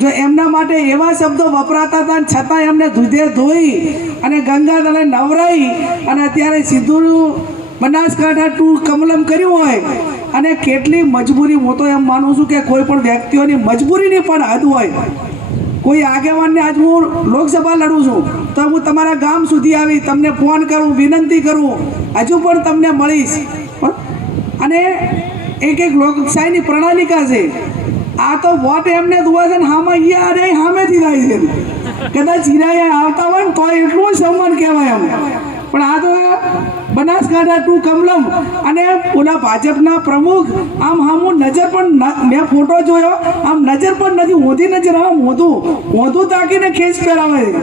જો એમના માટે એવા શબ્દો વપરાતા હતા છતાં એમને દૂધે ધોઈ અને ગંગા દળે નવરાઈ અને અત્યારે સીધું બનાસકાંઠા ટુ કમલમ કર્યું હોય અને કેટલી મજબૂરી, હું તો એમ માનું છું કે કોઈ પણ વ્યક્તિઓની મજબૂરીની પણ હદ હોય. કોઈ આગેવાનને આજ હું લોકસભા લડું છું તો હું તમારા ગામ સુધી આવી તમને ફોન કરું, વિનંતી કરું, હજુ પણ તમને મળીશ. અને એક લોકશાહીની પ્રણાલિકા છે. આ તો વોટ એમને દુવા છે ને હામાં અહીંયા અરે સામેથી થાય છે. કદાચ હીરાયા આવતા હોય ને તો એટલું સન્માન કહેવાય એમ. પણ આ તો બનાસકાંઠા ટુ કમલમ અને ઓલા ભાજપના પ્રમુખ આમ હું નજર પણ મેં ફોટો જોયો, આમ નજર પણ નથી હોતી, નજર આમ હોતું તાકીને ખેંચ પહેરાવે છે.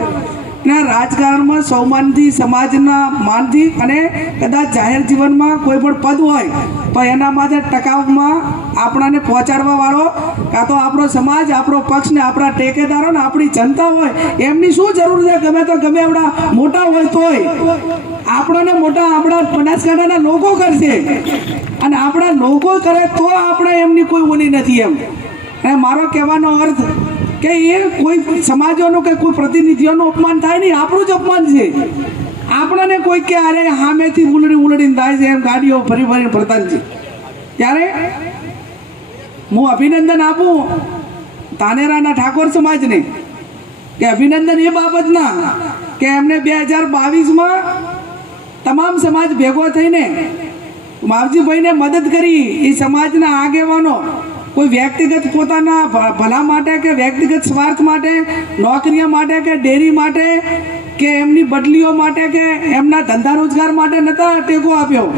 ના રાજકારણમાં સૌમાનથી, સમાજના માનથી અને કદાચ જાહેર જીવનમાં કોઈ પણ પદ હોય તો એના માટે ટકાવમાં આપણાને પહોંચાડવા વાળો કાં તો આપણો સમાજ, આપણો પક્ષ ને આપણા ટેકેદારો ને આપણી જનતા હોય. એમની શું જરૂર છે? ગમે તો ગમે એવડા મોટા હોય તોય આપણને મોટા આપણા બનાસકાંઠાના લોકો કરશે અને આપણા લોકો કરે તો આપણે એમની કોઈ ઓલી નથી એમ. અને મારો કહેવાનો અર્થ કે એ કોઈ સમાજોનું કે કોઈ પ્રતિનિધિઓનું અપમાન થાય નહીં, આપણું જ અપમાન છે. આપણને કોઈ કે અરે સામેથી ઉલડીને થાય છે એમ ગાડીઓ ભરી ફરતા છે. ત્યારે હું અભિનંદન આપું ધાનેરાના ઠાકોર સમાજને કે અભિનંદન એ બાબતના કે એમને 2022માં તમામ સમાજ ભેગો થઈને માવજીભાઈને મદદ કરી. એ સમાજના આગેવાનો કોઈ વ્યક્તિગત પોતાના ભલા માટે કે વ્યક્તિગત સ્વાર્થ માટે, નોકરીઓ માટે કે ડેરી માટે કે એમની બદલીઓ માટે કે એમના ધંધા રોજગાર માટે નહોતા ટેકો આપ્યો.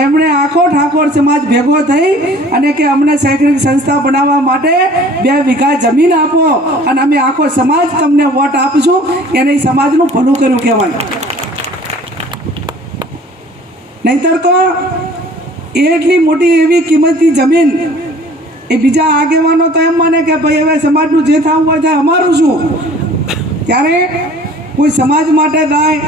એમણે આખો ઠાકોર સમાજ ભેગો થઈ અને કે અમને શૈક્ષણિક સંસ્થા બનાવવા માટે 2 વીઘા જમીન આપો અને અમે આખો સમાજ તમને વોટ આપીશું. એને સમાજનું ભલું કર્યું કહેવાય. નહીતર તો એટલી મોટી એવી કિંમતી જમીન એ બીજા આગેવાનો તો એમ માને કે ભાઈ હવે સમાજનું જે થવું હોય થાય, અમારું શું? ત્યારે કોઈ સમાજ માટે થાય